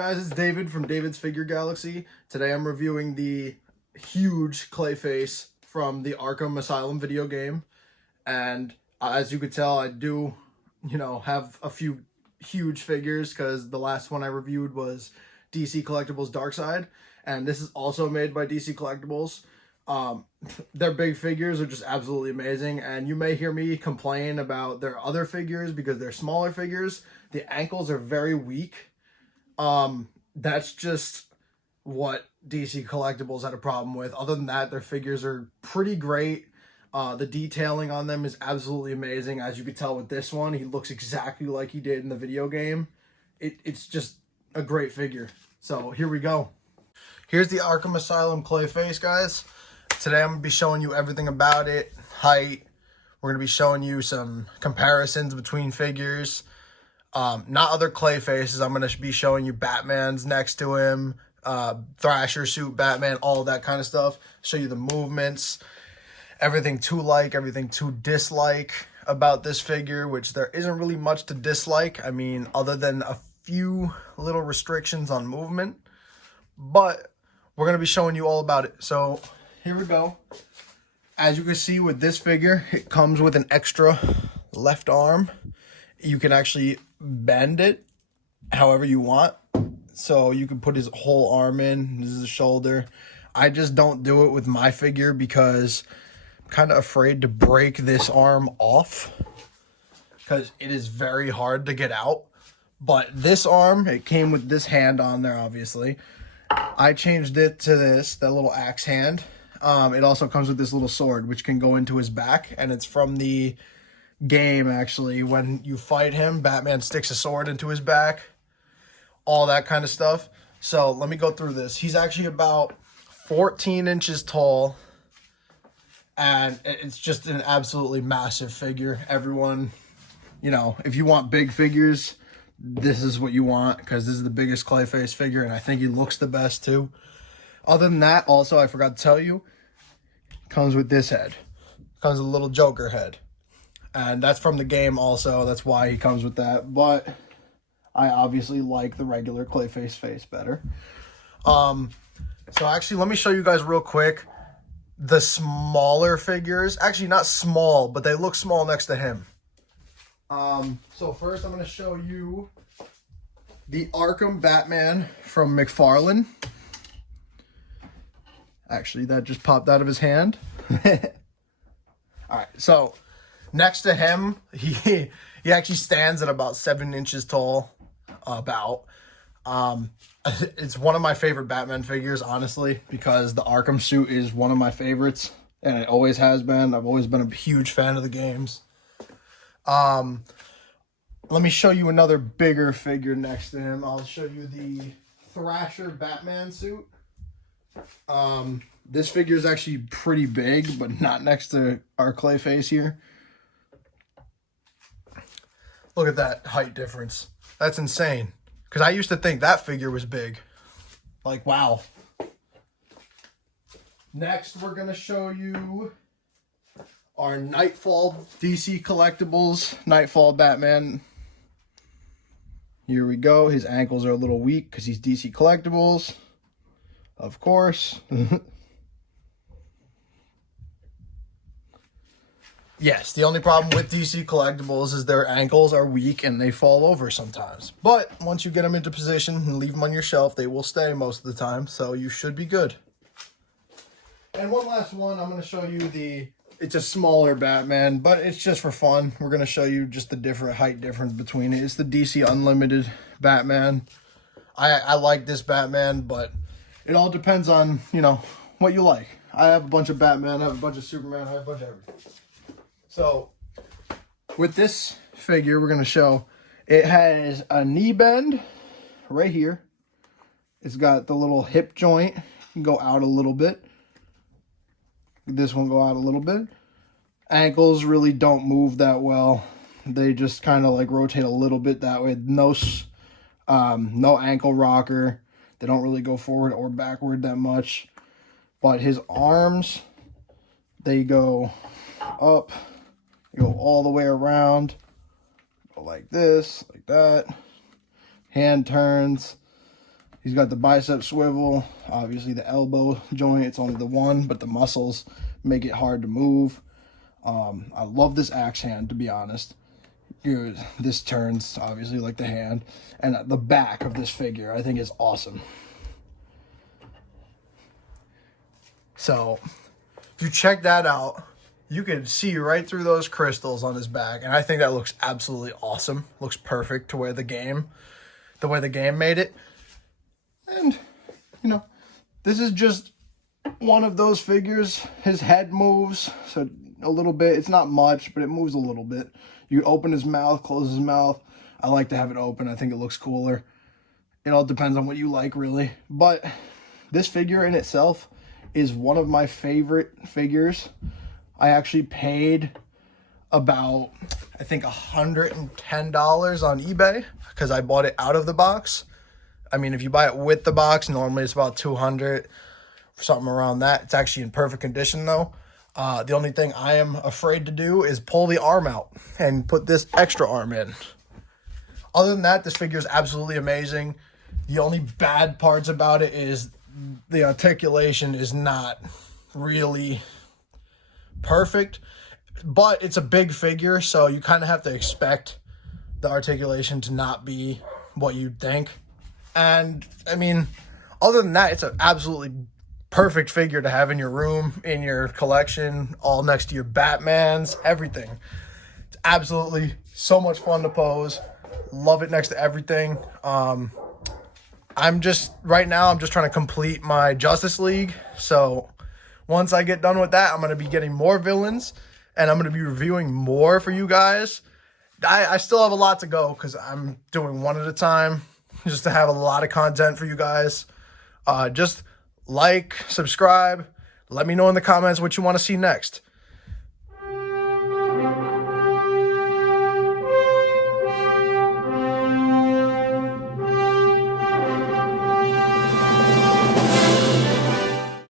guys? It's David from David's Figure Galaxy. Today I'm reviewing the huge Clayface from the Arkham Asylum video game. And as you could tell, I do, have a few huge figures because the last one I reviewed was DC Collectibles Darkseid. And this is also made by DC Collectibles. Their big figures are just absolutely amazing. And you may hear me complain about their other figures because they're smaller figures. The ankles are very weak. That's just what DC Collectibles had a problem with. Other than that, their figures are pretty great. The detailing on them is absolutely amazing. As you can tell with this one, he looks exactly like he did in the video game. It's just a great figure. So here we go. Here's the Arkham Asylum Clayface, guys. Today I'm going to be showing you everything about it, height. We're going to be showing you some comparisons between figures. Not other Clayfaces. I'm going to be showing you Batman's next to him, Thrasher suit, Batman, all that kind of stuff. Show you the movements, everything to like, everything to dislike about this figure, which there isn't really much to dislike. I mean, other than a few little restrictions on movement, but we're going to be showing you all about it. So here we go. As you can see with this figure, it comes with an extra left arm. You can actually bend it however you want. So you can put his whole arm in. This is his shoulder. I just don't do it with my figure because I'm kind of afraid to break this arm off because it is very hard to get out. But this arm, it came with this hand on there, obviously. I changed it to this, that little axe hand. It also comes with this little sword, which can go into his back, and it's from the game, actually. When you fight him, Batman sticks a sword into his back, all that kind of stuff. So let me go through this. He's actually about 14 inches tall, and it's just an absolutely massive figure. Everyone, if you want big figures, this is what you want, because this is the biggest Clayface figure, and I think he looks the best too. Other than that, also, I forgot to tell you, comes with this head. Comes with a little Joker head. And that's from the game also. That's why he comes with that. But I obviously like the regular Clayface face better. So actually, let me show you guys real quick the smaller figures. Actually, not small, but they look small next to him. So first, I'm going to show you the Arkham Batman from McFarlane. Actually, that just popped out of his hand. All right, so next to him, he actually stands at about 7 inches tall. It's one of my favorite Batman figures, honestly, because the Arkham suit is one of my favorites, and it always has been. I've always been a huge fan of the games. Let me show you another bigger figure next to him. I'll show you the Thrasher Batman suit. This figure is actually pretty big, but not next to our Clayface here. Look at that height difference. That's insane. Because I used to think that figure was big. Like, wow. Next, we're going to show you our Nightfall DC Collectibles Nightfall Batman. Here we go. His ankles are a little weak because he's DC Collectibles. Of course. Yes, the only problem with DC Collectibles is their ankles are weak and they fall over sometimes. But once you get them into position and leave them on your shelf, they will stay most of the time. So you should be good. And one last one, I'm going to show you it's a smaller Batman, but it's just for fun. We're going to show you just the different height difference between it. It's the DC Unlimited Batman. I like this Batman, but it all depends on, what you like. I have a bunch of Batman, I have a bunch of Superman, I have a bunch of everything. So, with this figure, we're going to show, it has a knee bend right here. It's got the little hip joint. You can go out a little bit. This one go out a little bit. Ankles really don't move that well. They just kind of like rotate a little bit that way. No ankle rocker. They don't really go forward or backward that much. But his arms, they go up, go all the way around, go like this, like that. Hand turns. He's got the bicep swivel, obviously the elbow joint. It's only the one, but the muscles make it hard to move. I love this axe hand, to be honest. This turns, obviously, like the hand. And the back of this figure, I think, is awesome. So, if you check that out, you can see right through those crystals on his back. And I think that looks absolutely awesome. Looks perfect to where the way the game made it. And, you know, this is just one of those figures. His head moves so a little bit. It's not much, but it moves a little bit. You open his mouth, close his mouth. I like to have it open. I think it looks cooler. It all depends on what you like, really. But this figure in itself is one of my favorite figures. I actually paid about, I think, $110 on eBay because I bought it out of the box. I mean, if you buy it with the box, normally it's about $200, something around that. It's actually in perfect condition, though. The only thing I am afraid to do is pull the arm out and put this extra arm in. Other than that, this figure is absolutely amazing. The only bad parts about it is the articulation is not really perfect, but it's a big figure, so you kind of have to expect the articulation to not be what you'd think. And I mean, other than that, it's an absolutely perfect figure to have in your room, in your collection, all next to your Batmans, everything. It's absolutely so much fun to pose. Love it next to everything. I'm just trying to complete my Justice League. So once I get done with that, I'm going to be getting more villains and I'm going to be reviewing more for you guys. I still have a lot to go because I'm doing one at a time just to have a lot of content for you guys. Just like, subscribe, let me know in the comments what you want to see next.